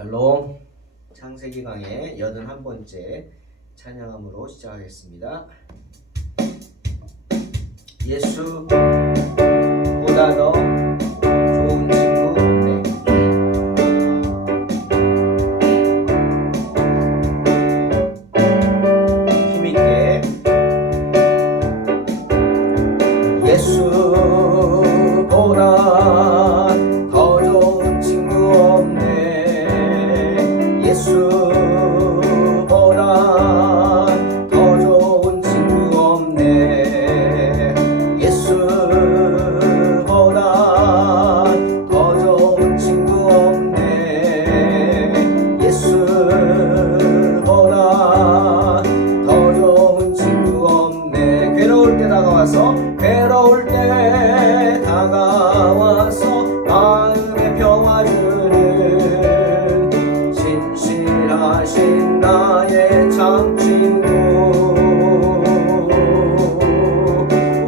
샬롬. 창세기 강의 81번째 찬양함으로 시작하겠습니다. 예수보다 더 좋은 친구 없네. 힘있게 예수보다 더 좋은 친구 없네. 예수보다 더 좋은 친구 없네. 예수보다 더 좋은 친구 없네. 예수보다 더 좋은 친구 없네. 괴로울 때 다가와서 마음에 평화 주는 신실하신 나의 참 친구.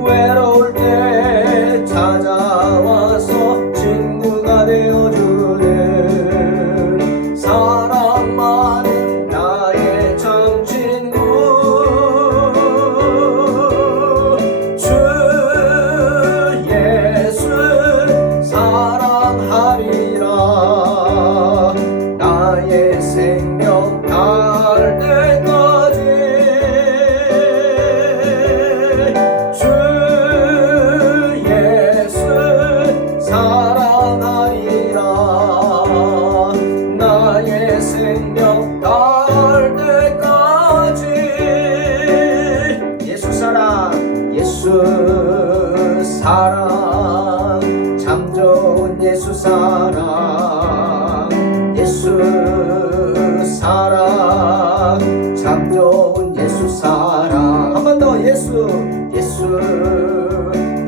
외로울 때 찾아와서 친구가 되어주는 사랑 많은 나의 참 친구. 주 예수 사랑하리라. 나의 생명 닿을 때까지. 주 예수 사랑하리라. 나의 생명 닿을 때까지. 예수 사랑, 예수 사랑, 참 좋은 예수 사랑. 예수 사랑, 참 좋은 예수 사랑. 한 번 더. 예수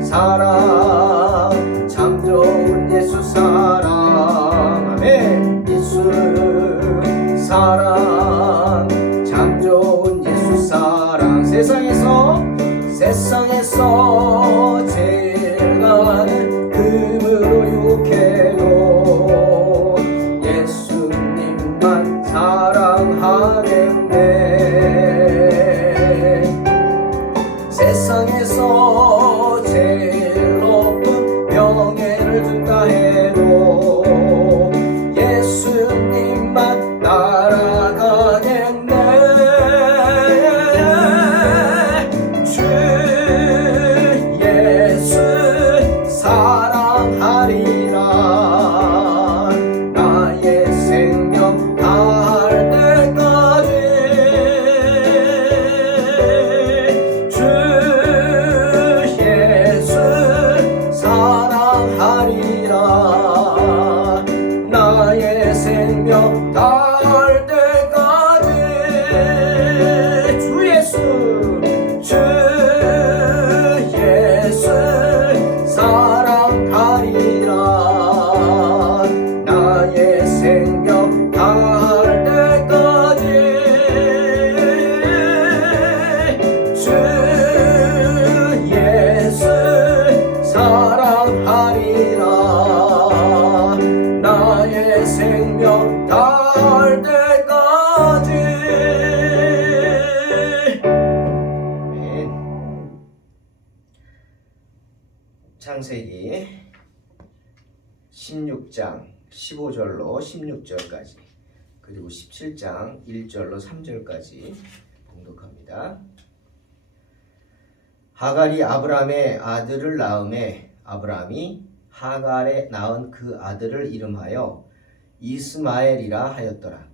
사랑, 참 좋은 예수 사랑. 아멘. 예수 사랑, 참 좋은 예수 사랑. 세상에서 제일 가는 금으로 유혹해도 예수님만 사랑하겠네. 세상에서 제일 높은 명예를 준다 해도 예수님만 따라가겠네. 주 예수 사랑하리라. 나의 생명 닿을 때까지. 주 예수 사랑하리라. 나의 생명 닿을 때까지. 주 예수 사랑하리라. 나의 생명 닿을 때까지. 주 예수 사랑하리라. 나의 생명 닿을 때까지. 창세기 16장 15절로 16절까지, 그리고 17장 1절로 3절까지 봉독합니다. 하갈이 아브람의 아들을 낳음에 아브람이 하갈에 낳은 그 아들을 이름하여 이스마엘이라 하였더라.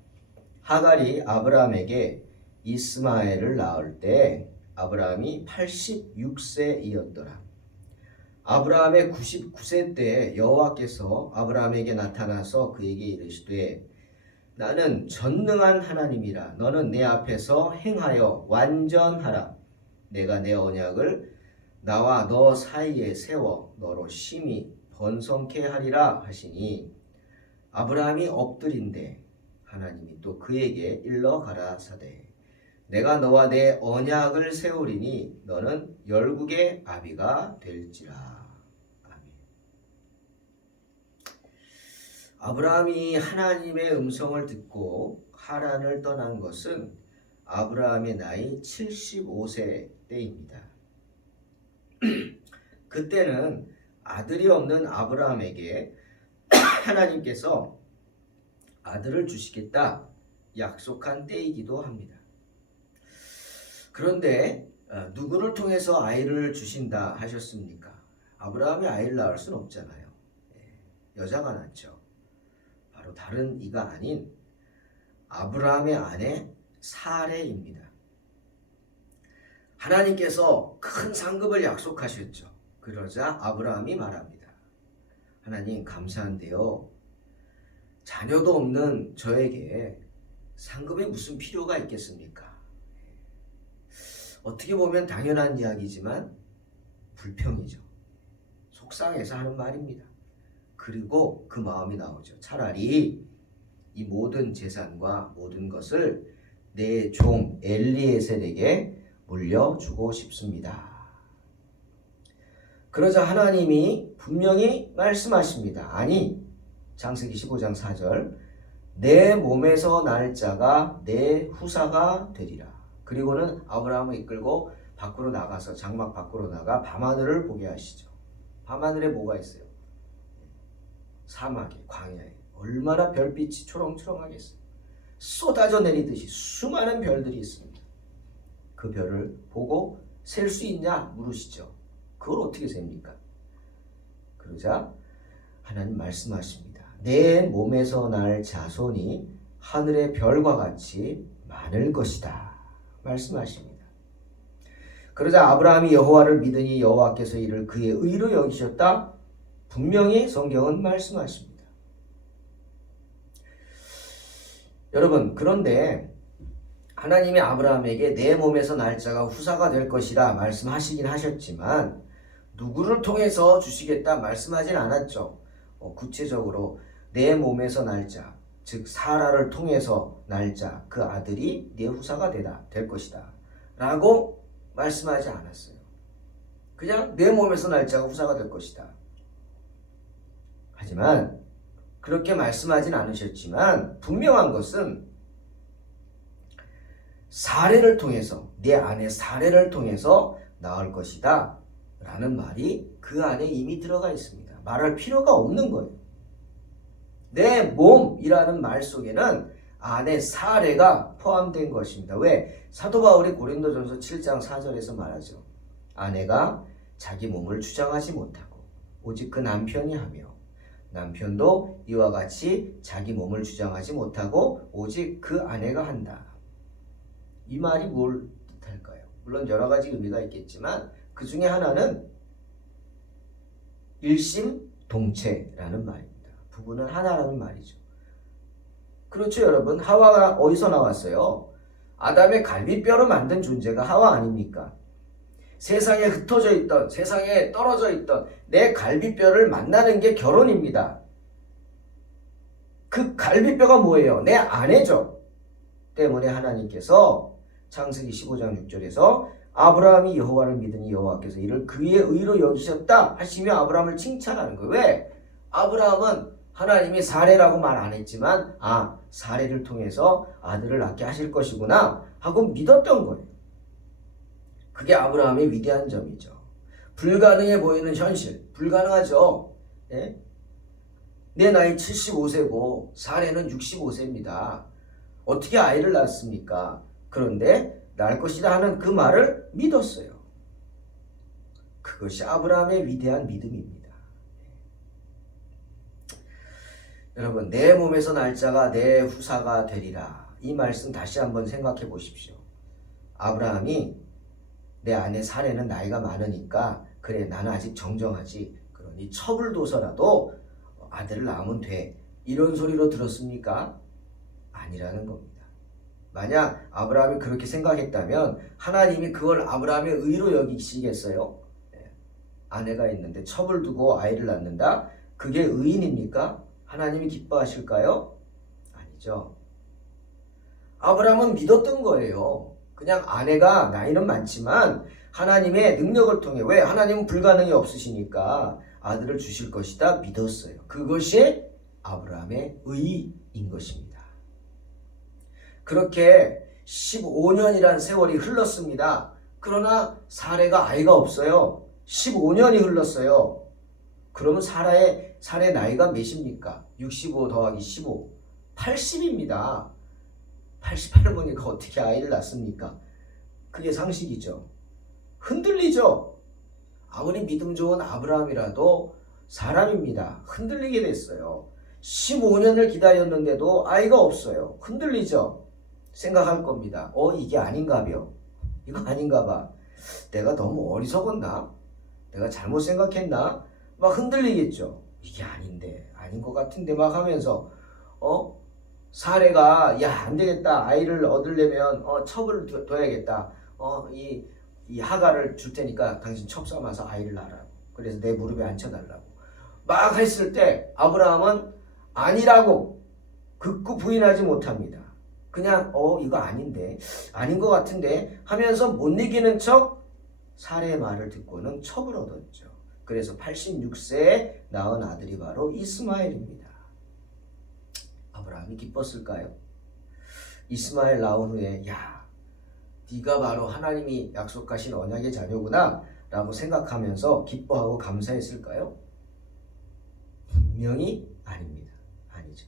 하갈이 아브람에게 이스마엘을 낳을 때 아브람이 86세이었더라. 아브라함의 99세 때에 여호와께서 아브라함에게 나타나서 그에게 이르시되 나는 전능한 하나님이라. 너는 내 앞에서 행하여 완전하라. 내가 내 언약을 나와 너 사이에 세워 너로 심히 번성케 하리라 하시니 아브라함이 엎드린데 하나님이 또 그에게 일러 가라사대 내가 너와 내 언약을 세우리니 너는 열국의 아비가 될지라. 아멘. 아브라함이 하나님의 음성을 듣고 하란을 떠난 것은 아브라함의 나이 75세 때입니다. 그때는 아들이 없는 아브라함에게 하나님께서 아들을 주시겠다 약속한 때이기도 합니다. 그런데 누구를 통해서 아이를 주신다 하셨습니까? 아브라함이 아이를 낳을 수는 없잖아요. 여자가 낳죠. 바로 다른 이가 아닌 아브라함의 아내 사레입니다. 하나님께서 큰 상급을 약속하셨죠. 그러자 아브라함이 말합니다. 하나님 감사한데요. 자녀도 없는 저에게 상급이 무슨 필요가 있겠습니까? 어떻게 보면 당연한 이야기지만 불평이죠. 속상해서 하는 말입니다. 그리고 그 마음이 나오죠. 차라리 이 모든 재산과 모든 것을 내 종 엘리에셀에게 물려주고 싶습니다. 그러자 하나님이 분명히 말씀하십니다. 아니, 창세기 15장 4절 내 몸에서 날 자가 내 후사가 되리라. 그리고는 아브라함을 이끌고 밖으로 나가서 장막 밖으로 나가 밤하늘을 보게 하시죠. 밤하늘에 뭐가 있어요? 사막에, 광야에 얼마나 별빛이 초롱초롱하겠어요. 쏟아져 내리듯이 수많은 별들이 있습니다. 그 별을 보고 셀 수 있냐 물으시죠. 그걸 어떻게 셉니까? 그러자 하나님 말씀하십니다. 내 몸에서 날 자손이 하늘의 별과 같이 많을 것이다 말씀하십니다. 그러자 아브라함이 여호와를 믿으니 여호와께서 이를 그의 의로 여기셨다 분명히 성경은 말씀하십니다. 여러분, 그런데 하나님이 아브라함에게 내 몸에서 날 자가 후사가 될 것이라 말씀하시긴 하셨지만 누구를 통해서 주시겠다 말씀하진 않았죠. 구체적으로 내 몸에서 날 자, 즉 사라를 통해서 날 자, 그 아들이 내 후사가 될 것이다 라고 말씀하지 않았어요. 그냥 내 몸에서 날 자가 후사가 될 것이다. 하지만 그렇게 말씀하진 않으셨지만 분명한 것은 사례를 통해서, 내 아내 사례를 통해서 낳을 것이다 라는 말이 그 안에 이미 들어가 있습니다. 말할 필요가 없는 거예요. 내 몸이라는 말 속에는 아내 사례가 포함된 것입니다. 왜? 사도 바울이 고린도전서 7장 4절에서 말하죠. 아내가 자기 몸을 주장하지 못하고 오직 그 남편이 하며 남편도 이와 같이 자기 몸을 주장하지 못하고 오직 그 아내가 한다. 이 말이 뭘 뜻할까요? 물론 여러 가지 의미가 있겠지만 그 중에 하나는 일심동체라는 말입니다. 부부는 하나라는 말이죠. 그렇죠, 여러분. 하와가 어디서 나왔어요? 아담의 갈비뼈로 만든 존재가 하와 아닙니까? 세상에 흩어져 있던, 세상에 떨어져 있던 내 갈비뼈를 만나는 게 결혼입니다. 그 갈비뼈가 뭐예요? 내 아내죠. 때문에 하나님께서 창세기 15장 6절에서 아브라함이 여호와를 믿으니 여호와께서 이를 그의 의로 여기셨다 하시며 아브라함을 칭찬하는 거예요. 왜? 아브라함은 하나님이 사례라고 말 안 했지만 사례를 통해서 아들을 낳게 하실 것이구나 하고 믿었던 거예요. 그게 아브라함의 위대한 점이죠. 불가능해 보이는 현실, 불가능하죠. 예? 내 나이 75세고 사례는 65세입니다. 어떻게 아이를 낳습니까? 그런데 낳을 것이다 하는 그 말을 믿었어요. 그것이 아브라함의 위대한 믿음입니다. 여러분, 내 몸에서 날 자가 내 후사가 되리라. 이 말씀 다시 한번 생각해 보십시오. 아브라함이 내 아내 사례는 나이가 많으니까 그래 나는 아직 정정하지. 그러니 첩을 둬서라도 아들을 낳으면 돼. 이런 소리로 들었습니까? 아니라는 겁니다. 만약 아브라함이 그렇게 생각했다면 하나님이 그걸 아브라함의 의로 여기시겠어요? 아내가 있는데 첩을 두고 아이를 낳는다? 그게 의인입니까? 하나님이 기뻐하실까요? 아니죠. 아브라함은 믿었던 거예요. 그냥 아내가 나이는 많지만 하나님의 능력을 통해, 왜? 하나님은 불가능이 없으시니까 아들을 주실 것이다 믿었어요. 그것이 아브라함의 의인 것입니다. 그렇게 15년이란 세월이 흘렀습니다. 그러나 사레가 아이가 없어요. 15년이 흘렀어요. 그러면 사레 나이가 몇입니까? 65 더하기 15, 80입니다. 80할머니가 어떻게 아이를 낳습니까? 그게 상식이죠. 흔들리죠. 아무리 믿음 좋은 아브라함이라도 사람입니다. 흔들리게 됐어요. 15년을 기다렸는데도 아이가 없어요. 흔들리죠. 생각할 겁니다. 이게 아닌가벼. 이거 아닌가 봐. 내가 너무 어리석었나? 내가 잘못 생각했나? 막 흔들리겠죠. 이게 아닌데, 아닌 것 같은데 막 하면서 사례가 야, 안 되겠다. 아이를 얻으려면 첩을 둬야겠다. 이 하가를 줄 테니까 당신 첩 삼아서 아이를 낳으라고. 그래서 내 무릎에 앉혀달라고. 막 했을 때 아브라함은 아니라고 극구 부인하지 못합니다. 그냥 이거 아닌데, 아닌 것 같은데 하면서 못 이기는 척 사례의 말을 듣고는 첩을 얻었죠. 그래서 86세에 낳은 아들이 바로 이스마엘입니다. 아브라함이 기뻤을까요? 이스마엘 낳은 후에 야, 네가 바로 하나님이 약속하신 언약의 자녀구나 라고 생각하면서 기뻐하고 감사했을까요? 분명히 아닙니다. 아니죠.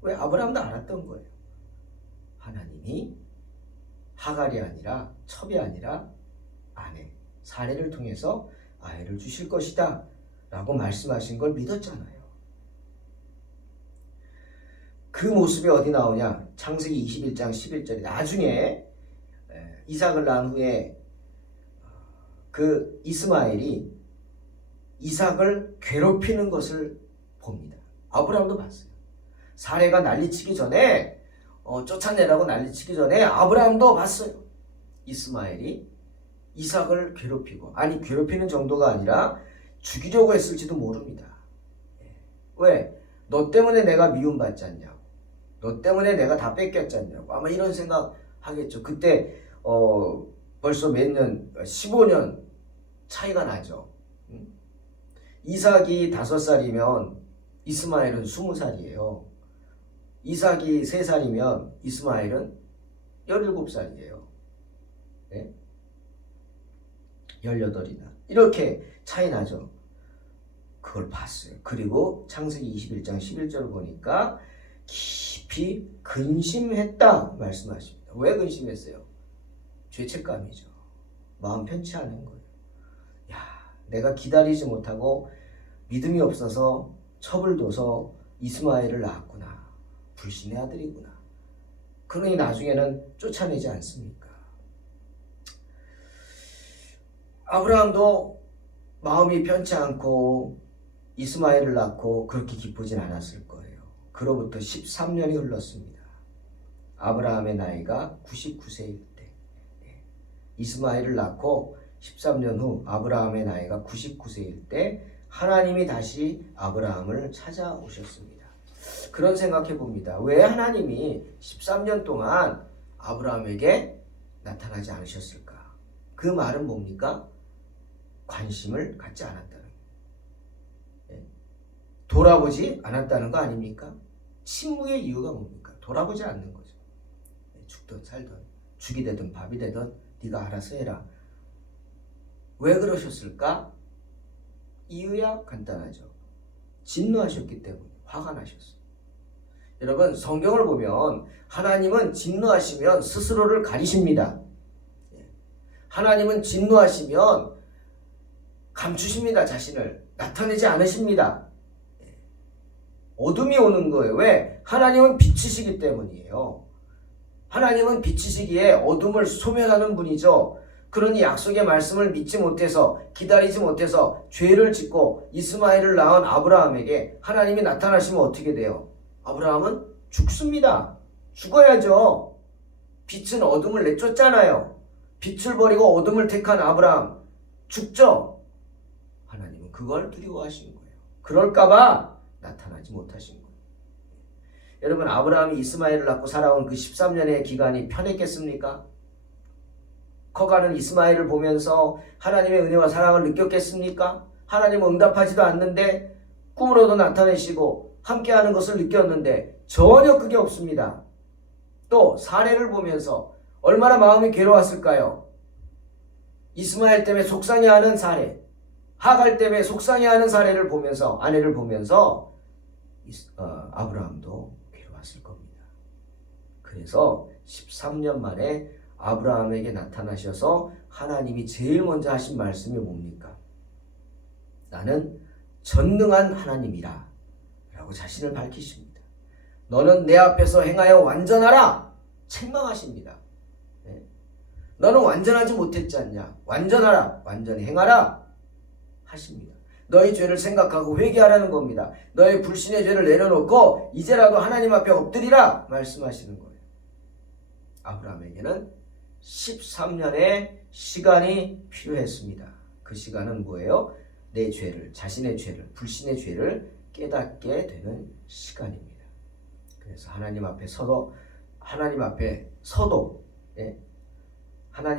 왜? 아브라함도 알았던 거예요. 하나님이 하갈이 아니라 첩이 아니라 아내 사례를 통해서 아이를 주실 것이다 라고 말씀하신 걸 믿었잖아요. 그 모습이 어디 나오냐? 창세기 21장 11절에 나중에 이삭을 낳은 후에 그 이스마엘이 이삭을 괴롭히는 것을 봅니다. 아브라함도 봤어요. 사례가 난리치기 전에 쫓아내라고 난리치기 전에 아브라함도 봤어요. 이스마엘이 이삭을 괴롭히고, 아니 괴롭히는 정도가 아니라 죽이려고 했을지도 모릅니다. 왜? 너 때문에 내가 미움받지 않냐고, 너 때문에 내가 다 뺏겼지 않냐고, 아마 이런 생각 하겠죠. 그때 벌써 몇 년, 15년 차이가 나죠. 이삭이 5살이면 이스마엘은 20살이에요. 이삭이 3살이면 이스마엘은 17살이에요. 네? 18이나. 이렇게 차이 나죠. 그걸 봤어요. 그리고 창세기 21장 11절을 보니까 깊이 근심했다 말씀하십니다. 왜 근심했어요? 죄책감이죠. 마음 편치 않은 거예요. 야, 내가 기다리지 못하고 믿음이 없어서 첩을 둬서 이스마엘을 낳았구나. 불신의 아들이구나. 그러니 나중에는 쫓아내지 않습니까? 아브라함도 마음이 편치 않고 이스마엘을 낳고 그렇게 기쁘진 않았을 거예요. 그로부터 13년이 흘렀습니다. 아브라함의 나이가 99세일 때, 이스마엘을 낳고 13년 후 아브라함의 나이가 99세일 때 하나님이 다시 아브라함을 찾아오셨습니다. 그런 생각해 봅니다. 왜 하나님이 13년 동안 아브라함에게 나타나지 않으셨을까? 그 말은 뭡니까? 관심을 갖지 않았다는 거예요. 돌아보지 않았다는 거 아닙니까? 침묵의 이유가 뭡니까? 돌아보지 않는 거죠. 죽든 살든 죽이 되든 밥이 되든 네가 알아서 해라. 왜 그러셨을까? 이유야 간단하죠. 진노하셨기 때문에 화가 나셨어요. 여러분, 성경을 보면 하나님은 진노하시면 스스로를 가리십니다. 하나님은 진노하시면 감추십니다. 자신을 나타내지 않으십니다. 어둠이 오는 거예요. 왜? 하나님은 빛이시기 때문이에요. 하나님은 빛이시기에 어둠을 소멸하는 분이죠. 그러니 약속의 말씀을 믿지 못해서, 기다리지 못해서 죄를 짓고 이스마엘을 낳은 아브라함에게 하나님이 나타나시면 어떻게 돼요? 아브라함은 죽습니다. 죽어야죠. 빛은 어둠을 내쫓잖아요. 빛을 버리고 어둠을 택한 아브라함 죽죠. 하나님은 그걸 두려워하신 거예요. 그럴까봐 나타나지 못하신 거예요. 여러분, 아브라함이 이스마엘을 낳고 살아온 그 13년의 기간이 편했겠습니까? 커가는 이스마엘을 보면서 하나님의 은혜와 사랑을 느꼈겠습니까? 하나님은 응답하지도 않는데 꿈으로도 나타내시고 함께하는 것을 느꼈는데 전혀 그게 없습니다. 또 사례를 보면서 얼마나 마음이 괴로웠을까요? 이스마엘 때문에 속상해하는 사례, 하갈 때문에 속상해하는 사례를 보면서 아내를 보면서 아브라함도 괴로웠을 겁니다. 그래서 13년 만에 아브라함에게 나타나셔서 하나님이 제일 먼저 하신 말씀이 뭡니까? 나는 전능한 하나님이라 라고 자신을 밝히십니다. 너는 내 앞에서 행하여 완전하라 책망하십니다. 너는 완전하지 못했지 않냐? 완전하라, 완전히 행하라 하십니다. 너희 죄를 생각하고 회개하라는 겁니다. 너의 불신의 죄를 내려놓고 이제라도 하나님 앞에 엎드리라 말씀하시는 거예요. 아브라함에게는 13년의 시간이 필요했습니다. 그 시간은 뭐예요? 내 죄를, 자신의 죄를, 불신의 죄를 깨닫게 되는 시간입니다. 그래서 하나님 앞에 서도 하나님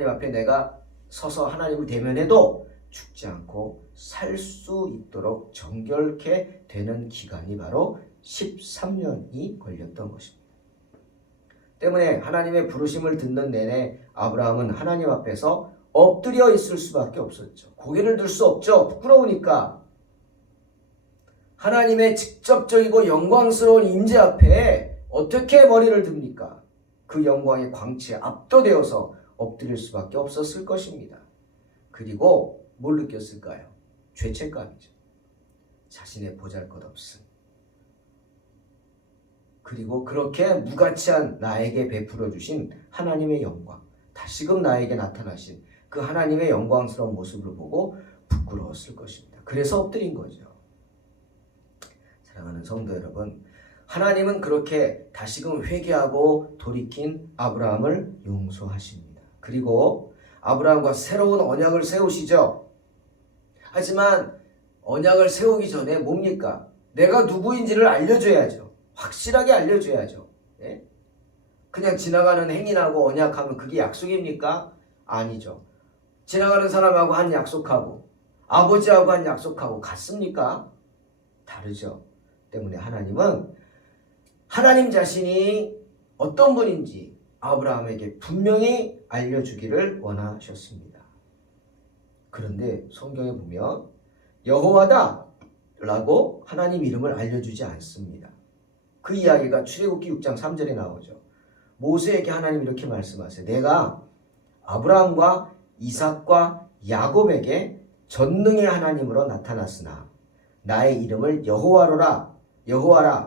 앞에 내가 서서 하나님을 대면해도 죽지 않고 살 수 있도록 정결케 되는 기간이 바로 13년이 걸렸던 것입니다. 때문에 하나님의 부르심을 듣는 내내 아브라함은 하나님 앞에서 엎드려 있을 수밖에 없었죠. 고개를 들 수 없죠. 부끄러우니까. 하나님의 직접적이고 영광스러운 임재 앞에 어떻게 머리를 듭니까? 그 영광의 광채에 압도되어서 엎드릴 수밖에 없었을 것입니다. 그리고 뭘 느꼈을까요? 죄책감이죠. 자신의 보잘것없음. 그리고 그렇게 무가치한 나에게 베풀어 주신 하나님의 영광, 다시금 나에게 나타나신 그 하나님의 영광스러운 모습을 보고 부끄러웠을 것입니다. 그래서 엎드린 거죠. 사랑하는 성도 여러분, 하나님은 그렇게 다시금 회개하고 돌이킨 아브라함을 용서하십니다. 그리고 아브라함과 새로운 언약을 세우시죠. 하지만 언약을 세우기 전에 뭡니까? 내가 누구인지를 알려줘야죠. 확실하게 알려줘야죠. 예? 그냥 지나가는 행인하고 언약하면 그게 약속입니까? 아니죠. 지나가는 사람하고 한 약속하고 아버지하고 한 약속하고 같습니까? 다르죠. 때문에 하나님은 하나님 자신이 어떤 분인지 아브라함에게 분명히 알려주기를 원하셨습니다. 그런데 성경에 보면 여호와다 라고 하나님 이름을 알려주지 않습니다. 그 이야기가 출애굽기 6장 3절에 나오죠. 모세에게 하나님 이렇게 말씀하세요. 내가 아브라함과 이삭과 야곱에게 전능의 하나님으로 나타났으나 나의 이름을 여호와라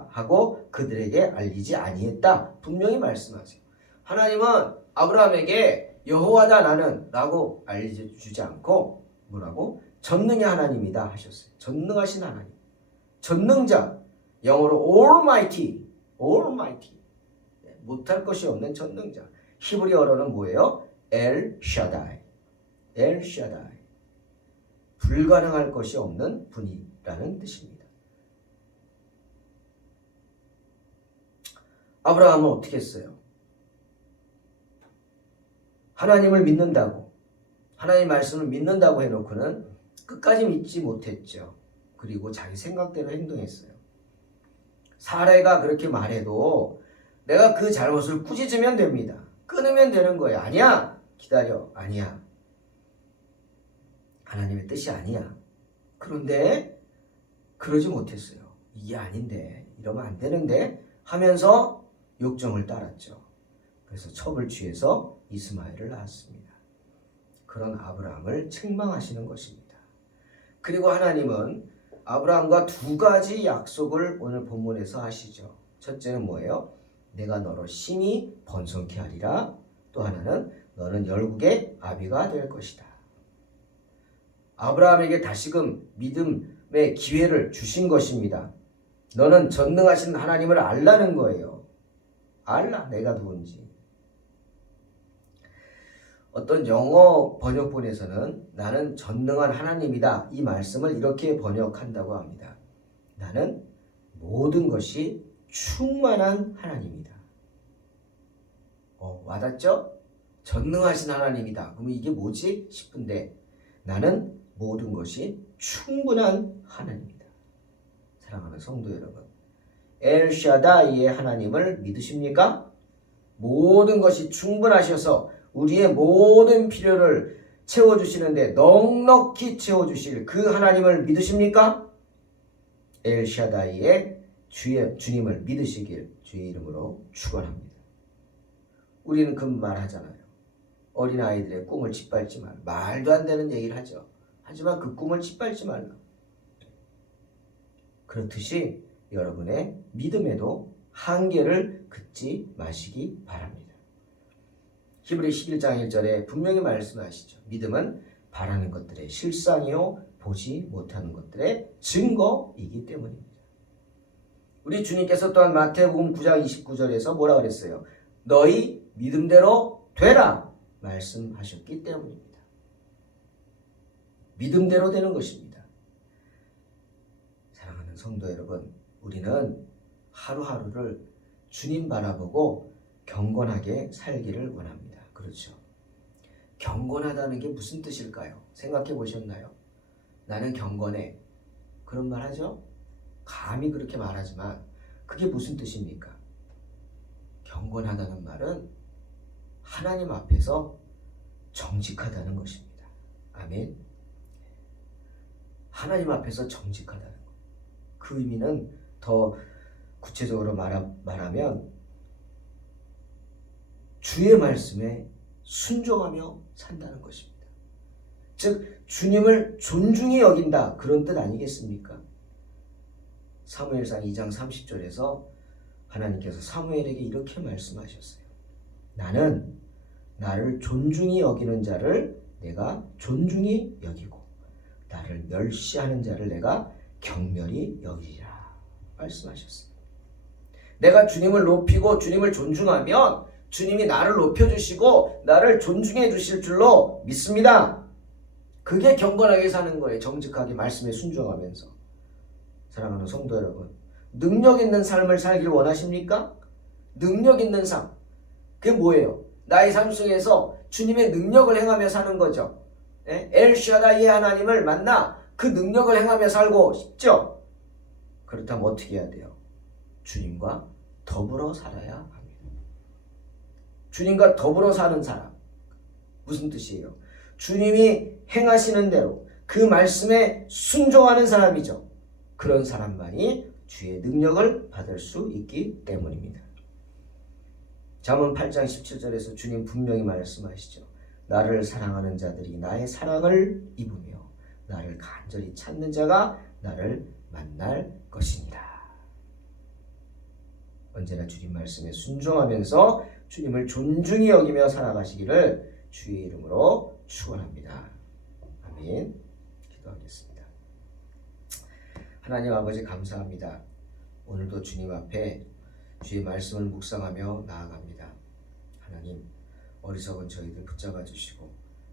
하고 그들에게 알리지 아니했다. 분명히 말씀하세요. 하나님은 아브라함에게 여호와다 나는 라고 알려주지 않고 뭐라고? 전능의 하나님이다 하셨어요. 전능하신 하나님. 전능자. 영어로 almighty. 못할 것이 없는 전능자. 히브리어로는 뭐예요? 엘 샤다이. 불가능할 것이 없는 분이라는 뜻입니다. 아브라함은 어떻게 했어요? 하나님을 믿는다고, 하나님 말씀을 믿는다고 해놓고는 끝까지 믿지 못했죠. 그리고 자기 생각대로 행동했어요. 사례가 그렇게 말해도 내가 그 잘못을 꾸짖으면 됩니다. 끊으면 되는 거예요. 아니야. 기다려. 아니야. 하나님의 뜻이 아니야. 그런데 그러지 못했어요. 이게 아닌데, 이러면 안 되는데 하면서 욕정을 따랐죠. 그래서 첩을 취해서 이스마엘을 낳았습니다. 그런 아브라함을 책망하시는 것입니다. 그리고 하나님은 아브라함과 두 가지 약속을 오늘 본문에서 하시죠. 첫째는 뭐예요? 내가 너로 심히 번성케 하리라. 또 하나는 너는 열국의 아비가 될 것이다. 아브라함에게 다시금 믿음의 기회를 주신 것입니다. 너는 전능하신 하나님을 알라는 거예요. 알라, 내가 누군지. 어떤 영어 번역본에서는 나는 전능한 하나님이다. 이 말씀을 이렇게 번역한다고 합니다. 나는 모든 것이 충만한 하나님이다. 와닿죠? 전능하신 하나님이다. 그럼 이게 뭐지? 싶은데 나는 모든 것이 충분한 하나님이다. 사랑하는 성도 여러분, 엘샤다이의 하나님을 믿으십니까? 모든 것이 충분하셔서 우리의 모든 필요를 채워주시는데 넉넉히 채워주실 그 하나님을 믿으십니까? 엘샤다이의 주님을 믿으시길 주의 이름으로 축원합니다. 우리는 그 말 하잖아요. 어린아이들의 꿈을 짓밟지 말라. 말도 안 되는 얘기를 하죠. 하지만 그 꿈을 짓밟지 말라. 그렇듯이 여러분의 믿음에도 한계를 긋지 마시기 바랍니다. 히브리 11장 1절에 분명히 말씀하시죠. 믿음은 바라는 것들의 실상이요 보지 못하는 것들의 증거이기 때문입니다. 우리 주님께서 또한 마태복음 9장 29절에서 뭐라 그랬어요? 너희 믿음대로 되라 말씀하셨기 때문입니다. 믿음대로 되는 것입니다. 사랑하는 성도 여러분, 우리는 하루하루를 주님 바라보고 경건하게 살기를 원합니다. 그렇죠? 경건하다는 게 무슨 뜻일까요? 생각해 보셨나요? 나는 경건해. 그런 말 하죠? 감히 그렇게 말하지만 그게 무슨 뜻입니까? 경건하다는 말은 하나님 앞에서 정직하다는 것입니다. 아멘. 하나님 앞에서 정직하다는 것. 그 의미는 더 구체적으로 말하면 주의 말씀에 순종하며 산다는 것입니다. 즉 주님을 존중히 여긴다, 그런 뜻 아니겠습니까? 사무엘상 2장 30절에서 하나님께서 사무엘에게 이렇게 말씀하셨어요. 나는 나를 존중히 여기는 자를 내가 존중히 여기고 나를 멸시하는 자를 내가 경멸히 여기리라 말씀하셨습니다. 내가 주님을 높이고 주님을 존중하면 주님이 나를 높여주시고 나를 존중해 주실 줄로 믿습니다. 그게 경건하게 사는 거예요. 정직하게 말씀에 순종하면서. 사랑하는 성도 여러분, 능력 있는 삶을 살기를 원하십니까? 능력 있는 삶. 그게 뭐예요? 나의 삶 속에서 주님의 능력을 행하며 사는 거죠. 엘샤다이의 하나님을 만나 그 능력을 행하며 살고 싶죠? 그렇다면 어떻게 해야 돼요? 주님과 더불어 살아야 합니다. 주님과 더불어 사는 사람. 무슨 뜻이에요? 주님이 행하시는 대로 그 말씀에 순종하는 사람이죠. 그런 사람만이 주의 능력을 받을 수 있기 때문입니다. 잠언 8장 17절에서 주님 분명히 말씀하시죠. 나를 사랑하는 자들이 나의 사랑을 입으며 나를 간절히 찾는 자가 나를 만날 것이니라. 언제나 주님 말씀에 순종하면서 주님을 존중히 여기며 살아가시기를 주의 이름으로 축원합니다. 아멘. 기도하겠습니다. 하나님 아버지 감사합니다. 오늘도 주님 앞에 주의 말씀을 묵상하며 나아갑니다. 하나님, 어리석은 저희들 붙잡아 주시고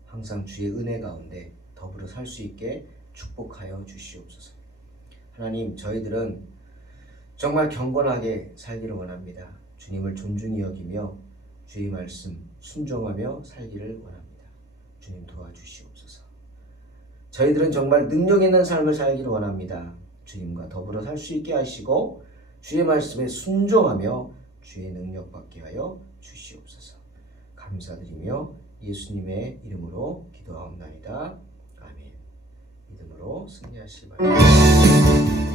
항상 주의 은혜 가운데 더불어 살 수 있게 축복하여 주시옵소서. 하나님, 저희들은 정말 경건하게 살기를 원합니다. 주님을 존중히 여기며 주의 말씀 순종하며 살기를 원합니다. 주님 도와주시옵소서. 저희들은 정말 능력 있는 삶을 살기를 원합니다. 주님과 더불어 살 수 있게 하시고 주의 말씀에 순종하며 주의 능력 받게 하여 주시옵소서. 감사드리며 예수님의 이름으로 기도하옵나이다. 아멘. 믿음으로 승리하시기 바랍니다.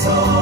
서